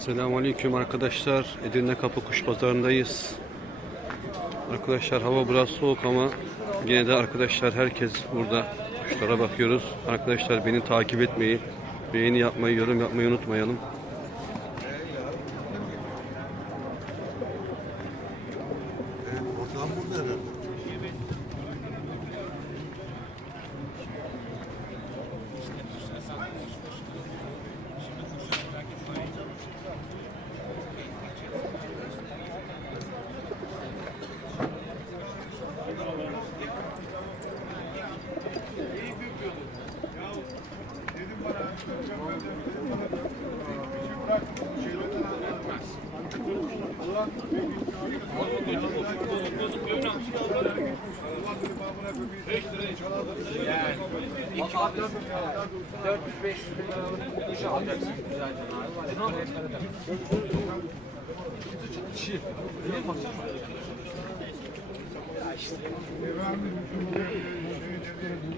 Selamünaleyküm arkadaşlar. Edirne Kapı Kuş Pazarı'ndayız. Arkadaşlar hava biraz soğuk ama yine de arkadaşlar herkes burada kuşlara bakıyoruz. Arkadaşlar beni takip etmeyi, beğeni yapmayı, yorum yapmayı unutmayalım.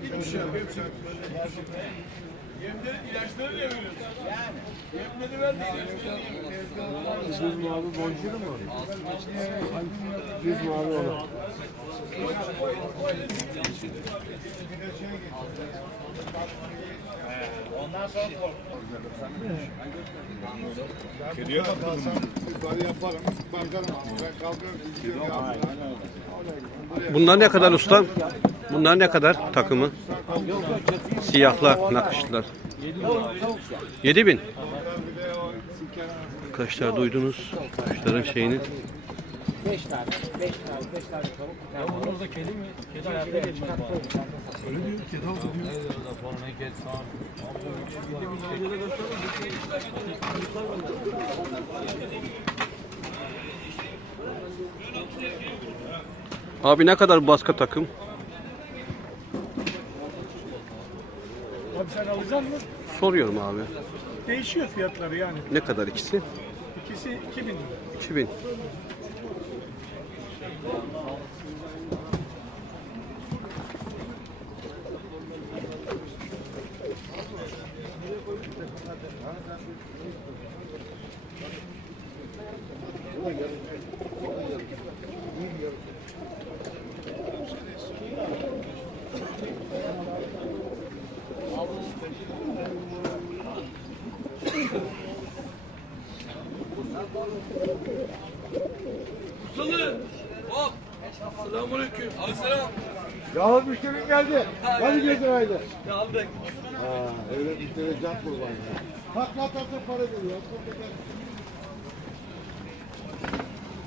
Hiçbir şey yapayım sen. Yemlerin ilaçları niye veriyorsun? Yani. Yemleri ver de ilaçları niye veriyorsun? Düz mavi boncuğu mu? Düz mavi olan. Kediye bakalım. Yukarı yaparım. Bakarım. Ben kalkıyorum. Bunlar ne kadar ustam? Bunlar ne kadar takımı? Siyahlar, nakışlılar. 7000. Arkadaşlar duydunuz kuşların şeyini. 5 tane, 5 tane, 5 tane tavuk, horoz. Orada kedi mi? Kedi hayatta geçmez bana. Öyle diyor, kedi oldu diyor. Abi ne kadar bu baska takım? Abi sen alacak mısın? Soruyorum abi. Değişiyor fiyatları yani. Ne kadar ikisi? İkisi 2000 lira. 2000. Salı. Hop. Selamünaleyküm. Aleykümselam. Yavuz müşterin geldi. Hadi gözün haydi. Aldık. Ha, öyle müşteri can kurban ya. Patla patla para geliyor.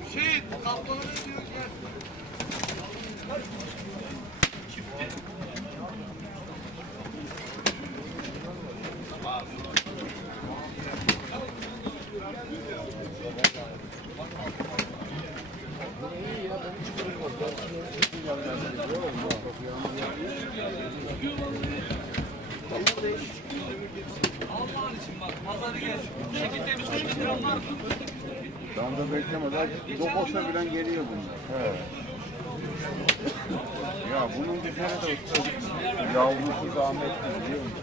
Hüseyin. Kaplanı diyor gel. Allah'ın için bak. Pazarı gel. Çekil temiz kuş getiren var mı? Ben de beklemeden Dokos'a bilen geliyor bunlar. He. Ya bunun bir kere de yavrusu zahmetli biliyor musun?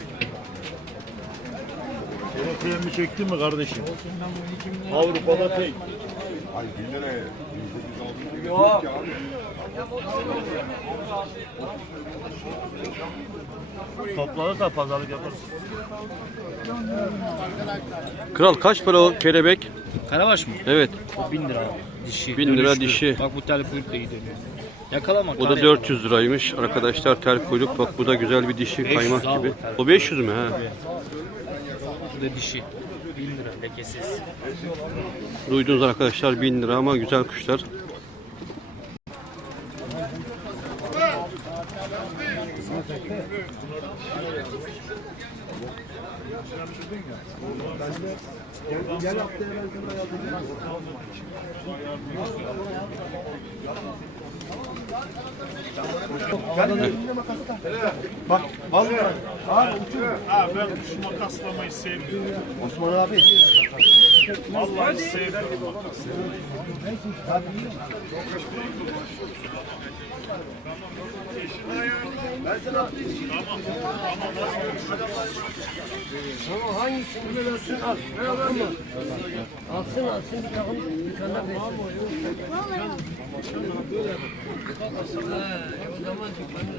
Kremi çektin mi kardeşim? Avrupa'da tek. Ay 1 liraya. %100 aldığında yok. Toplanır da pazarlık yaparız. Kral kaç para o kelebek? Karabaş mı? Evet. O 1000 lira. Dişi. 1000 lira dönüşlü. dişi. Bak bu tel kuyruk da iyi dönüyor. Yakalama. O da kare 400 liraymış. Arkadaşlar tel kuyruk bak bu da güzel bir dişi 500 kaymak gibi. O 500 mü ha? Bu da dişi. 1000 lira lekesiz. Duydunuz arkadaşlar 1000 lira ama güzel kuşlar. Bak vallahi. Abi. Ha ben şu makaslamayı sevmiyorum. Osman abi. Vallahi sevmiyorum. Tamam hangisini bilirsin al. Ama alsın alsın bir takım dükkanda versin. O zaman dükkanı.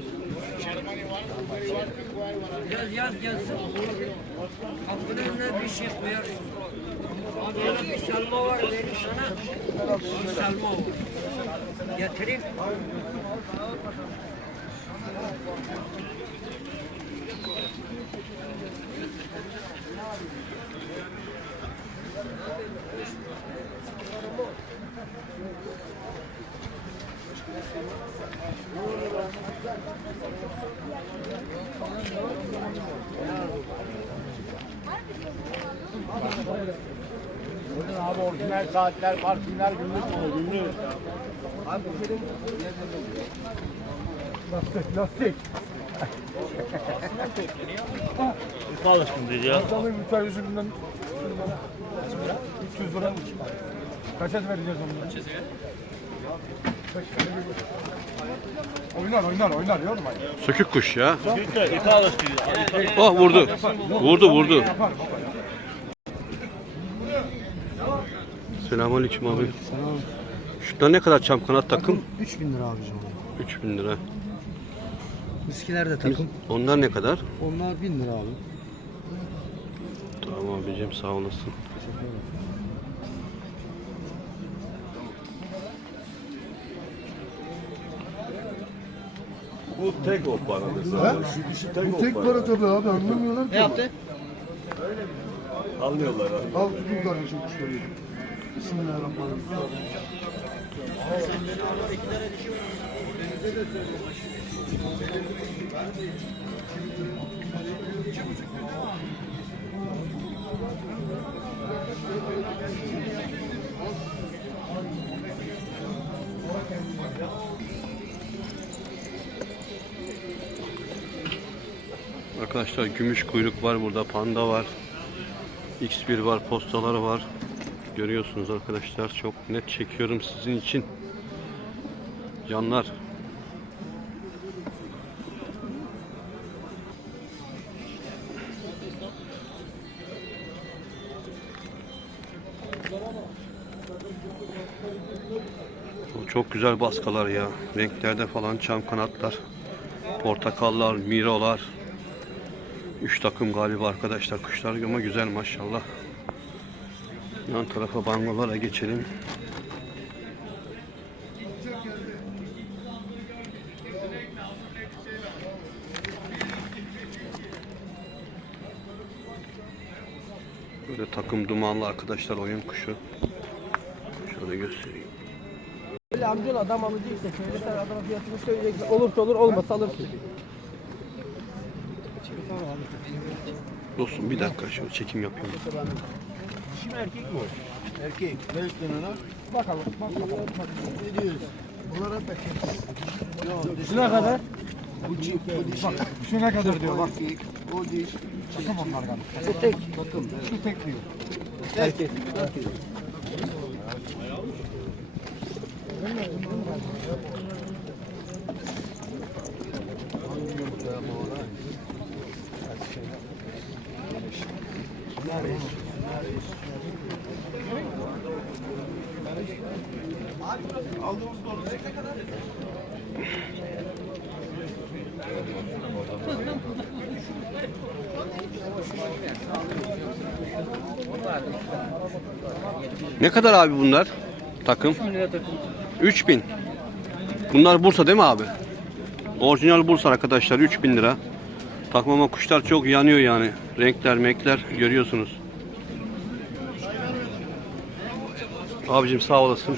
Yaz yaz gelsin. Kapının önüne bir şey koyarsın. Abi bir salma var vereyim sana. Bir salma var. Getireyim. Burada abi orijinal saatler, parfümler günlük mü? Günlük. Lastik, lastik. Kupa alışkın değil ya. Bir tane yüzünden 300 lira. Kaça vereceğiz onu? Kaça Oynar oynar oynar yorma. Sökük kuş ya. İpe alışkın. İpe, Oh vurdu. Vurdu vurdu. Yapar baba ya. Selamünaleyküm abi. Şunlar ne kadar çam kanat takım? 3000 lira abicim. 3000 lira. Miskiler de takım. Onlar ne kadar? Onlar 1000 lira abi. Tamam abicim sağ olasın. Bu tek o bana mesela. Şu dişi tek o Tek para tabii abi anlamıyorlar ki. Ne yaptı? Anlıyorlar abi. Al tutun kardeşim kuşları. Arkadaşlar gümüş kuyruk var burada. Panda var. X1 var. Postalar var. Görüyorsunuz arkadaşlar. Çok net çekiyorum sizin için. Canlar. Çok güzel baskalar ya. Renklerde falan çam kanatlar. Portakallar, mirolar. Üç takım galiba arkadaşlar kuşlar ama güzel maşallah. Yan tarafa bangolara geçelim. Böyle takım dumanlı arkadaşlar oyun kuşu. Şöyle göstereyim. Öyle amcalı adam işte. Söylesen adama fiyatını söyleyeceksin. Olursa olur olmasa alırsın. Dostum bir dakika şöyle çekim yapıyorum. Dişi mi erkek mi o? Erkek. Üstüne lan? Bakalım. bakalım. Ne diyoruz? Bunlara da Şuna kadar? Bu çift, bu dişi. Şu ne kadar diyor bak. O diş. Takım onlar galiba. Bu tek. Takım. Şu tek diyor. Erkek. Erkek. Ne kadar abi bunlar? Takım? 1000 lira takım. 3000. Bunlar Bursa değil mi abi? Orijinal Bursa arkadaşlar 3000 lira. Takmama kuşlar çok yanıyor yani. Renkler, mekler görüyorsunuz. Abicim sağ olasın.